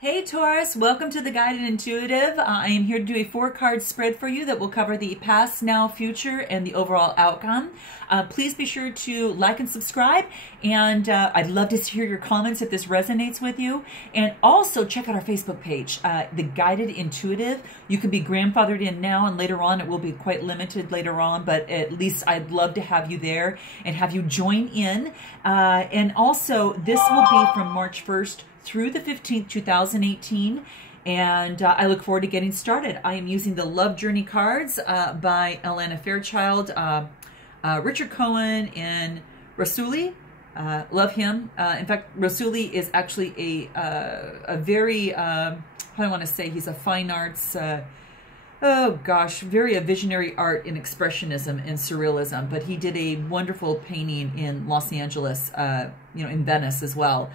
Hey Taurus, welcome to the Guided Intuitive. I am here to do a 4-card spread for you that will cover the past, now, future, and the overall outcome. Please be sure to like and subscribe, and I'd love to hear your comments if this resonates with you. And also check out our Facebook page, the Guided Intuitive. You can be grandfathered in now, and later on it will be quite limited later on, but at least I'd love to have you there and have you join in. And also, this will be from March 1st through the 15th, 2018, and I look forward to getting started. I am using the Love Journey cards by Alana Fairchild, Richard Cohen, and Rasuli. Love him. In fact, Rasuli is actually a very, how do I want to say, he's a fine arts, oh gosh, very a visionary art in expressionism and surrealism, but he did a wonderful painting in Los Angeles, in Venice as well.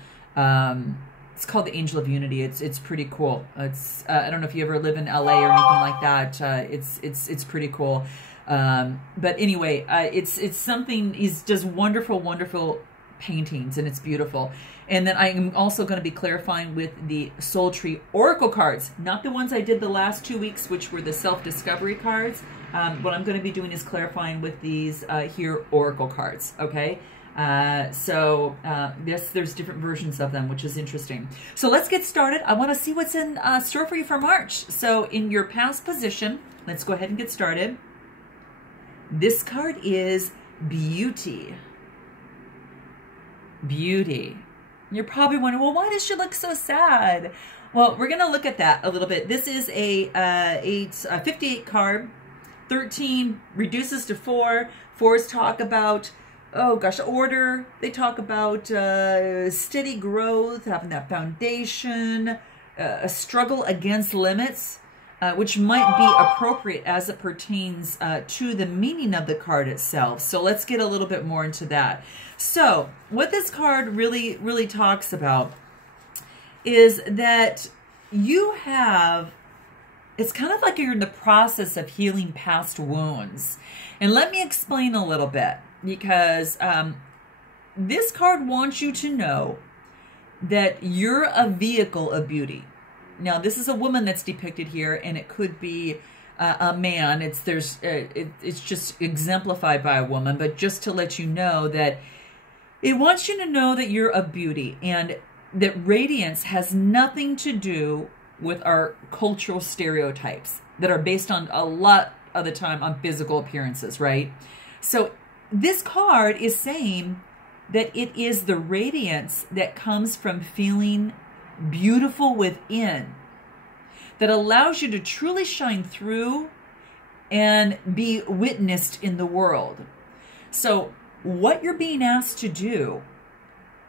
It's called the Angel of Unity. It's pretty cool. It's I don't know if you ever live in LA or anything like that. It's pretty cool. But anyway, it's something. He does wonderful paintings, and it's beautiful. And then I am also going to be clarifying with the Soul Tree Oracle cards, not the ones I did the last 2 weeks, which were the self-discovery cards. What I'm going to be doing is clarifying with these here Oracle cards. Okay. Yes, there's different versions of them, which is interesting. So let's get started. I want to see what's in store for you for March. So in your past position, let's go ahead and get started. This card is Beauty. Beauty. You're probably wondering, well, why does she look so sad? Well, we're going to look at that a little bit. This is a 58 card. 13 reduces to 4. 4s talk about, oh gosh, order. They talk about steady growth, having that foundation, a struggle against limits, which might be appropriate as it pertains to the meaning of the card itself. So let's get a little bit more into that. So what this card really talks about is that you have, it's kind of like you're in the process of healing past wounds. And let me explain a little bit. Because this card wants you to know that you're a vehicle of beauty. Now, this is a woman that's depicted here, and it could be a man. It's just exemplified by a woman, but just to let you know that it wants you to know that you're of beauty, and that radiance has nothing to do with our cultural stereotypes that are based on a lot of the time on physical appearances, right? So this card is saying that it is the radiance that comes from feeling beautiful within that allows you to truly shine through and be witnessed in the world. So what you're being asked to do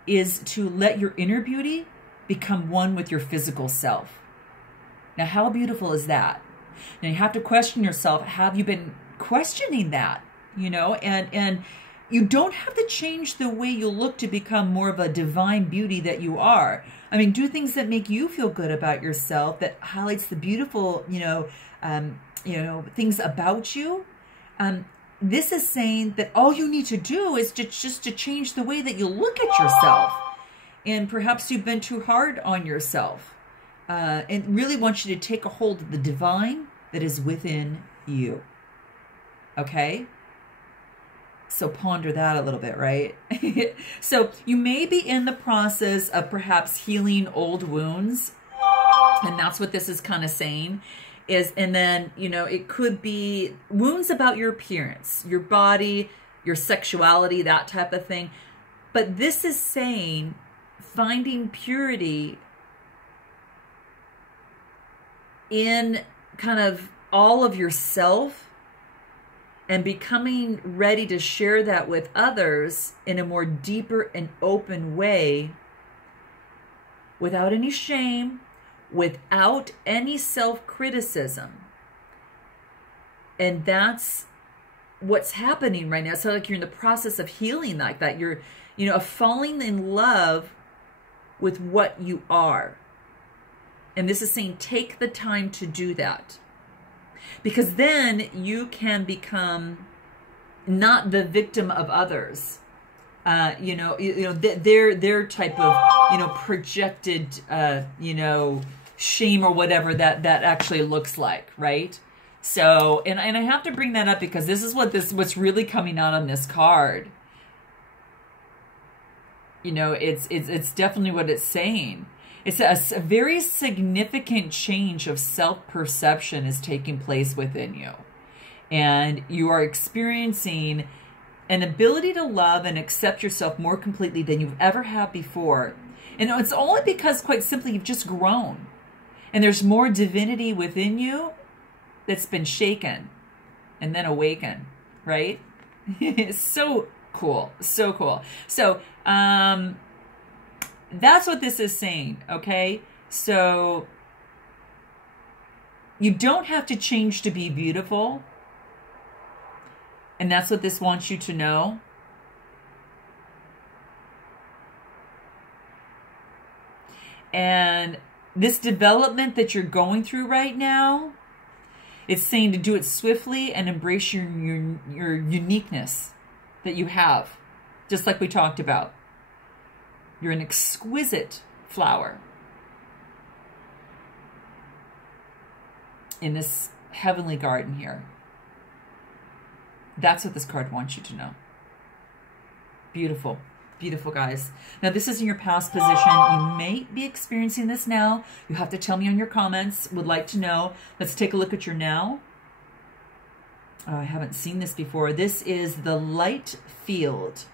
is to let your inner beauty become one with your physical self. Now, how beautiful is that? Now, you have to question yourself, have you been questioning that? And you don't have to change the way you look to become more of a divine beauty that you are. I mean, do things that make you feel good about yourself, that highlights the beautiful, things about you. This is saying that all you need to do is just to change the way that you look at yourself. And perhaps you've been too hard on yourself. And really want you to take a hold of the divine that is within you. Okay? So ponder that a little bit, right? So you may be in the process of perhaps healing old wounds. And that's what this is kind of saying. And then, it could be wounds about your appearance, your body, your sexuality, that type of thing. But this is saying finding purity in kind of all of yourself, and becoming ready to share that with others in a more deeper and open way, without any shame, without any self-criticism. And that's what's happening right now. So like you're in the process of healing like that. You're, falling in love with what you are. And this is saying take the time to do that. Because then you can become not the victim of others, their type of, projected, shame or whatever that actually looks like, right? So, and I have to bring that up because this is what's really coming out on this card. It's definitely what it's saying. It's a very significant change of self-perception is taking place within you. And you are experiencing an ability to love and accept yourself more completely than you've ever had before. And it's only because, quite simply, you've just grown. And there's more divinity within you that's been shaken and then awakened, right? It's so cool. So cool. So, that's what this is saying, okay? So, you don't have to change to be beautiful. And that's what this wants you to know. And this development that you're going through right now, it's saying to do it swiftly and embrace your uniqueness that you have, just like we talked about. You're an exquisite flower in this heavenly garden here. That's what this card wants you to know. Beautiful. Beautiful, guys. Now, this is in your past position. You may be experiencing this now. You have to tell me in your comments. Would like to know. Let's take a look at your now. Oh, I haven't seen this before. This is the light field.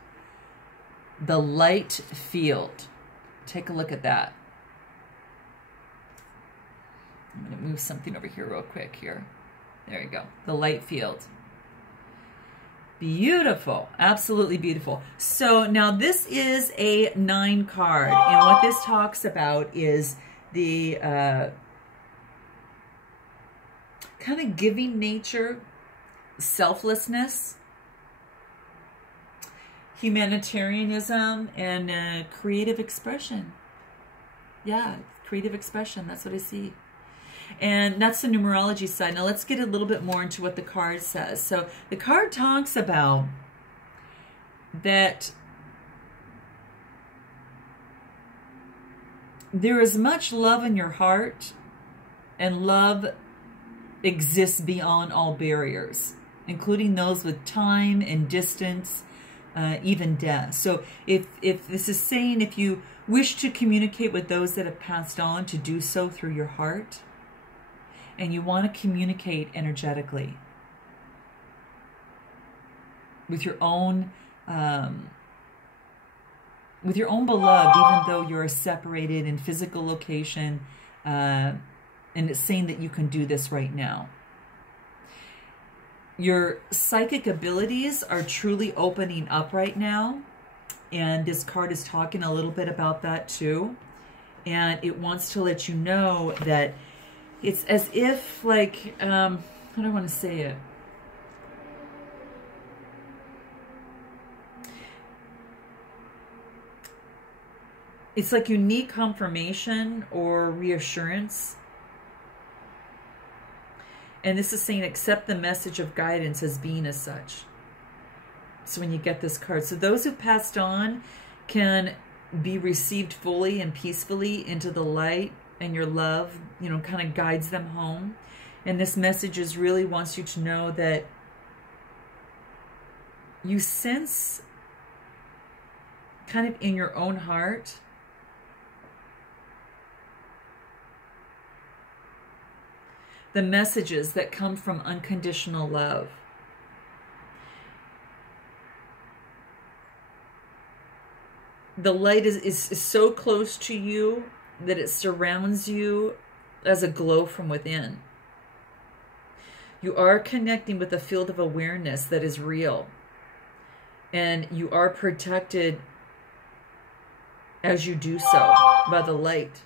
The light field. Take a look at that. I'm going to move something over here real quick here. There you go. The light field. Beautiful. Absolutely beautiful. So now this is a 9 card. And what this talks about is the kind of giving nature, selflessness, humanitarianism, and creative expression. Yeah, creative expression. That's what I see. And that's the numerology side. Now let's get a little bit more into what the card says. So the card talks about that there is much love in your heart, and love exists beyond all barriers, including those with time and distance, even death. So if this is saying, if you wish to communicate with those that have passed on, to do so through your heart, and you want to communicate energetically with your own beloved, even though you're separated in physical location, and it's saying that you can do this right now. Your psychic abilities are truly opening up right now, and this card is talking a little bit about that too. And it wants to let you know that it's as if, like, how do I want to say it? It's like you need confirmation or reassurance. And this is saying accept the message of guidance as being as such. So when you get this card, so those who passed on can be received fully and peacefully into the light, and your love, kind of guides them home. And this message is really wants you to know that you sense kind of in your own heart the messages that come from unconditional love. The light is so close to you that it surrounds you as a glow from within. You are connecting with a field of awareness that is real. And you are protected as you do so by the light.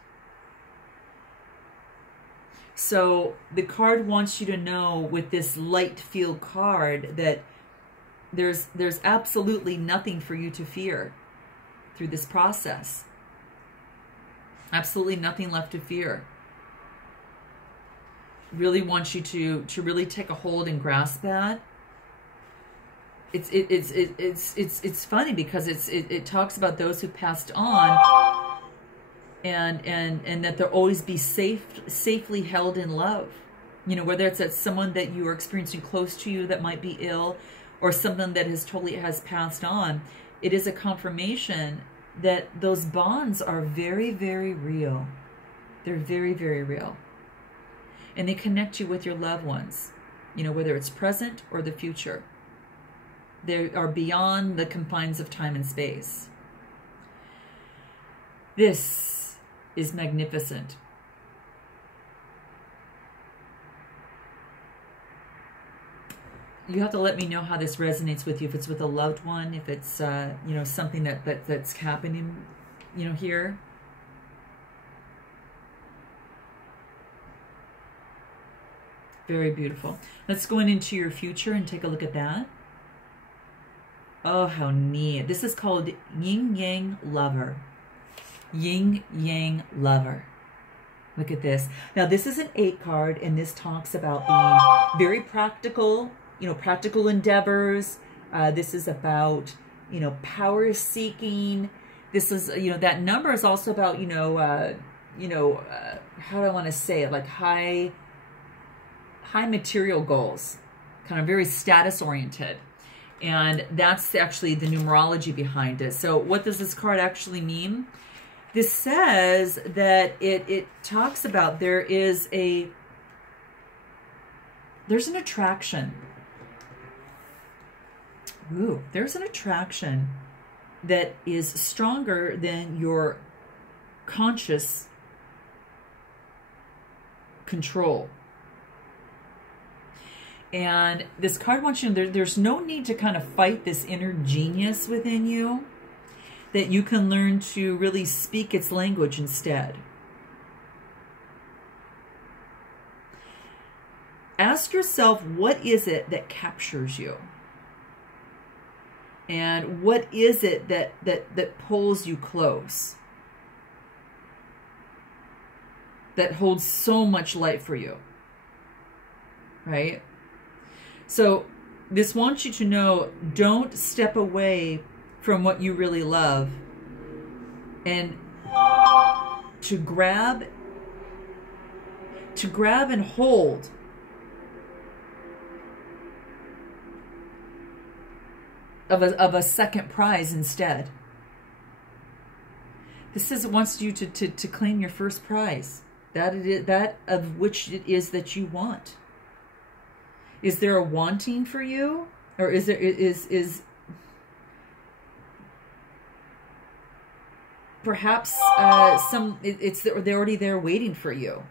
So the card wants you to know with this light field card that there's absolutely nothing for you to fear through this process. Absolutely nothing left to fear. Really wants you to really take a hold and grasp that. it's funny because it talks about those who passed on, and that they'll always be safely held in love. You know, whether it's that someone that you are experiencing close to you that might be ill, or someone that has passed on, it is a confirmation that those bonds are very, very real. They're very, very real. And they connect you with your loved ones, you know, whether it's present or the future. They are beyond the confines of time and space. This is magnificent. You have to let me know how this resonates with you. If it's with a loved one, if it's you know, something that's happening, you know, here. Very beautiful. Let's go into your future and take a look at that. Oh, how neat. This is called Yin Yang Lover. Yin Yang Lover. Look at this. Now, this is an 8 card, and this talks about being very practical, you know, practical endeavors. This is about, you know, power seeking. This is, you know, that number is also about, how do I want to say it? Like high material goals, kind of very status oriented. And that's actually the numerology behind it. So what does this card actually mean? This says that it talks about there's an attraction. Ooh, there's an attraction that is stronger than your conscious control. And this card wants you to know there's no need to kind of fight this inner genius within you, that you can learn to really speak its language instead. Ask yourself, what is it that captures you? And what is it that pulls you close? That holds so much light for you, right? So this wants you to know, don't step away from what you really love, and to grab and hold of a second prize instead. This is, it wants you to claim your first prize, that of which it is that you want. Is there a wanting for you, or is there perhaps they're already there waiting for you?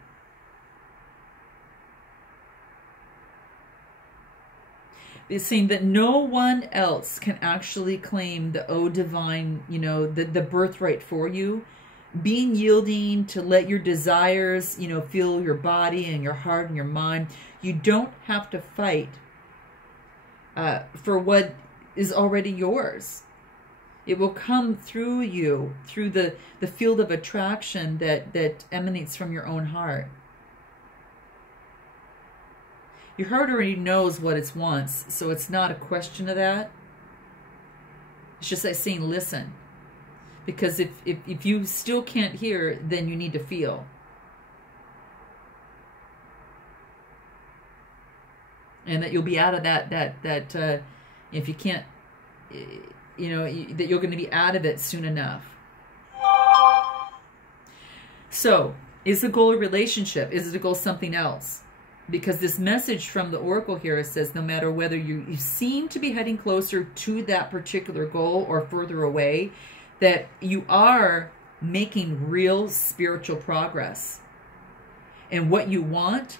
It's saying that no one else can actually claim the divine, you know, the birthright for you. Being yielding to let your desires, you know, fill your body and your heart and your mind. You don't have to fight for what is already yours. It will come through you, through the field of attraction that emanates from your own heart. Your heart already knows what it wants, so it's not a question of that. It's just like saying, listen. Because if you still can't hear, then you need to feel. And that you'll be out of that if you can't, you know, that you're going to be out of it soon enough. So, is the goal a relationship? Is the goal something else? Because this message from the Oracle here says no matter whether you seem to be heading closer to that particular goal or further away, that you are making real spiritual progress. And what you want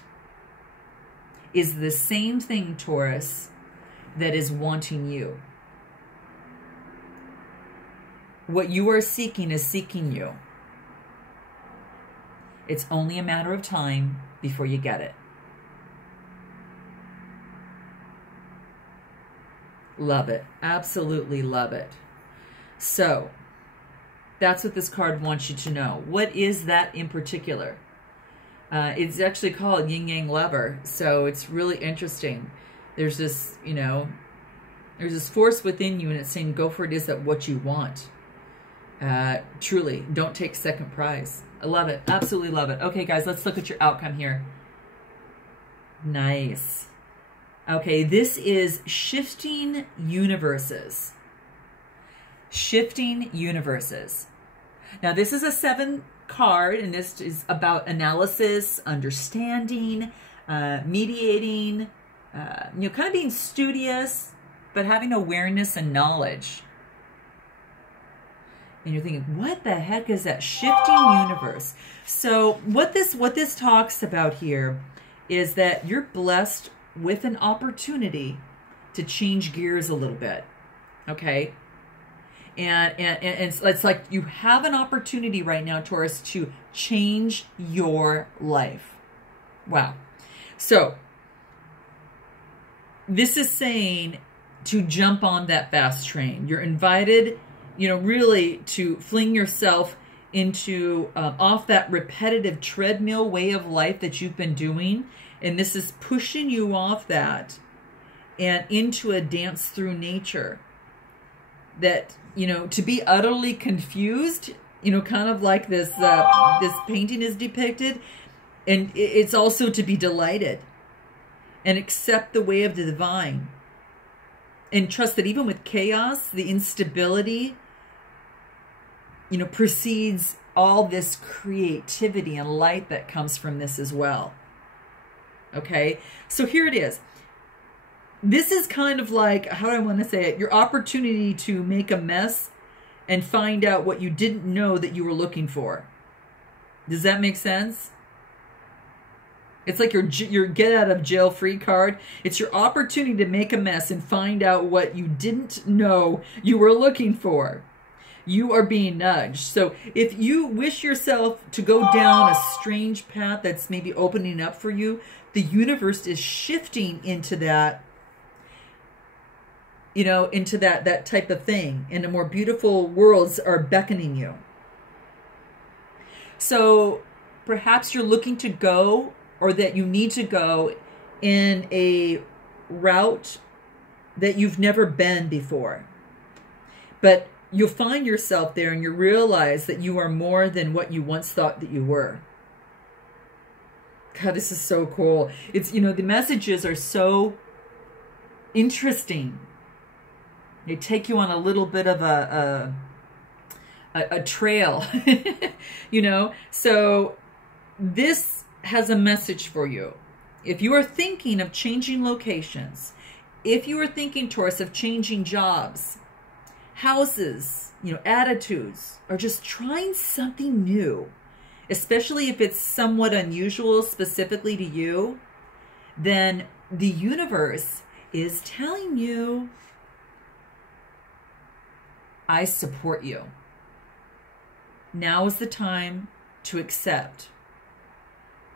is the same thing, Taurus, that is wanting you. What you are seeking is seeking you. It's only a matter of time before you get it. Love it. Absolutely love it. So, that's what this card wants you to know. What is that in particular? It's actually called Yin Yang Lover, so it's really interesting. There's this, you know, There's this force within you, and it's saying, go for it. Is that what you want? Truly, don't take second prize. I love it. Absolutely love it. Okay, guys, let's look at your outcome here. Nice. Okay, this is shifting universes. Shifting universes. Now, this is a 7 card, and this is about analysis, understanding, mediating, you know, kind of being studious, but having awareness and knowledge. And you're thinking, what the heck is that shifting universe? So what this talks about here is that you're blessed with an opportunity to change gears a little bit, okay? And it's like you have an opportunity right now, Taurus, to change your life. Wow. So this is saying to jump on that fast train. You're invited, you know, really to fling yourself into off that repetitive treadmill way of life that you've been doing. And this is pushing you off that and into a dance through nature. That, you know, to be utterly confused, you know, kind of like this this painting is depicted. And it's also to be delighted and accept the way of the divine. And trust that even with chaos, the instability, you know, precedes all this creativity and light that comes from this as well. Okay, so here it is. This is kind of like, how do I want to say it? Your opportunity to make a mess and find out what you didn't know that you were looking for. Does that make sense? It's like your get out of jail free card. It's your opportunity to make a mess and find out what you didn't know you were looking for. You are being nudged. So if you wish yourself to go down a strange path that's maybe opening up for you, the universe is shifting into that, you know, into that type of thing. And the more beautiful worlds are beckoning you. So perhaps you're looking to go, or that you need to go in a route that you've never been before. But you'll find yourself there and you realize that you are more than what you once thought that you were. God, this is so cool. It's, you know, the messages are so interesting. They take you on a little bit of a trail, you know. So this has a message for you. If you are thinking of changing locations, if you are thinking, Taurus, of changing jobs, houses, you know, attitudes, or just trying something new, especially if it's somewhat unusual specifically to you, then the universe is telling you, I support you. Now is the time to accept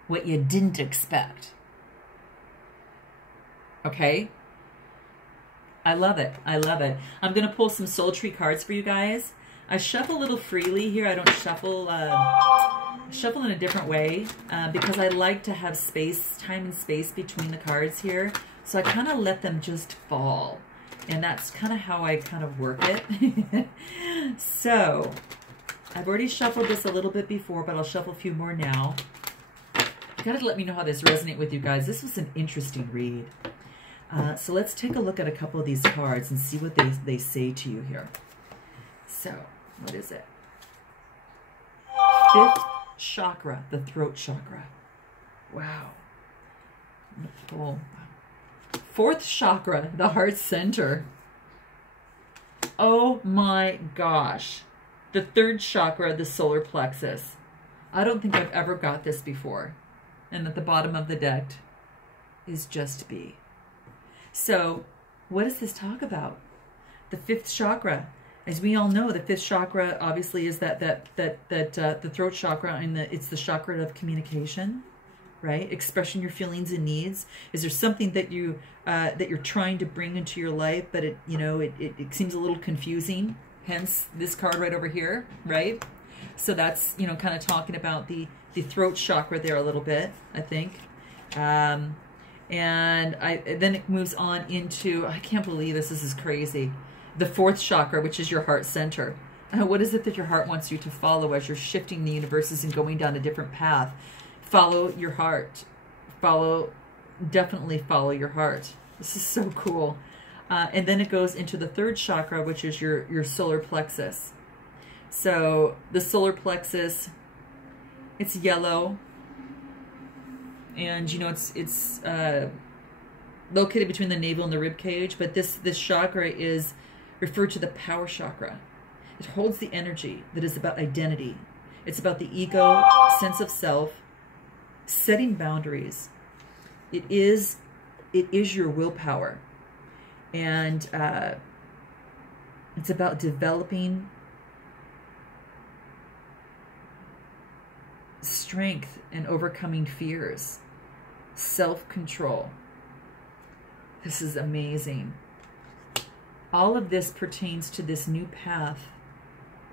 what you didn't expect. Okay? I love it. I love it. I'm going to pull some soul tree cards for you guys. I shuffle a little freely here. I don't shuffle in a different way because I like to have space, time and space between the cards here. So I kind of let them just fall. And that's kind of how I kind of work it. So I've already shuffled this a little bit before, but I'll shuffle a few more now. You gotta let me know how this resonates with you guys. This was an interesting read. So let's take a look at a couple of these cards and see what they say to you here. So, what is it? 5th chakra, the throat chakra. Wow. I'm gonna pull. 4th chakra, the heart center. Oh my gosh. The 3rd chakra, the solar plexus. I don't think I've ever got this before. And at the bottom of the deck is just be. So, what does this talk about? The 5th chakra. As we all know, the 5th chakra obviously is the throat chakra, and it's the chakra of communication, right? Expressing your feelings and needs. Is there something that you that you're trying to bring into your life, but it seems a little confusing? Hence this card right over here, right? So that's, you know, kind of talking about the throat chakra there a little bit, I think. And then it moves on into, I can't believe this is crazy, the 4th chakra, which is your heart center. What is it that your heart wants you to follow as you're shifting the universes and going down a different path? Follow your heart. Definitely follow your heart. This is so cool. And then it goes into the 3rd chakra, which is your solar plexus. So the solar plexus, it's yellow. And, you know, it's located between the navel and the rib cage. But this chakra is referred to the power chakra. It holds the energy that is about identity. It's about the ego, sense of self, setting boundaries. It is your willpower. And it's about developing strength and overcoming fears, self-control. This is amazing. All of this pertains to this new path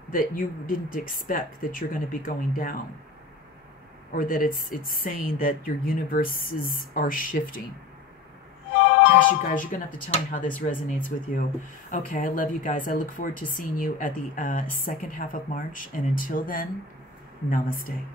that you didn't expect that you're going to be going down, or that it's saying that your universes are shifting. Gosh, you guys, you're going to have to tell me how this resonates with you. Okay, I love you guys. I look forward to seeing you at the second half of March. And until then, namaste.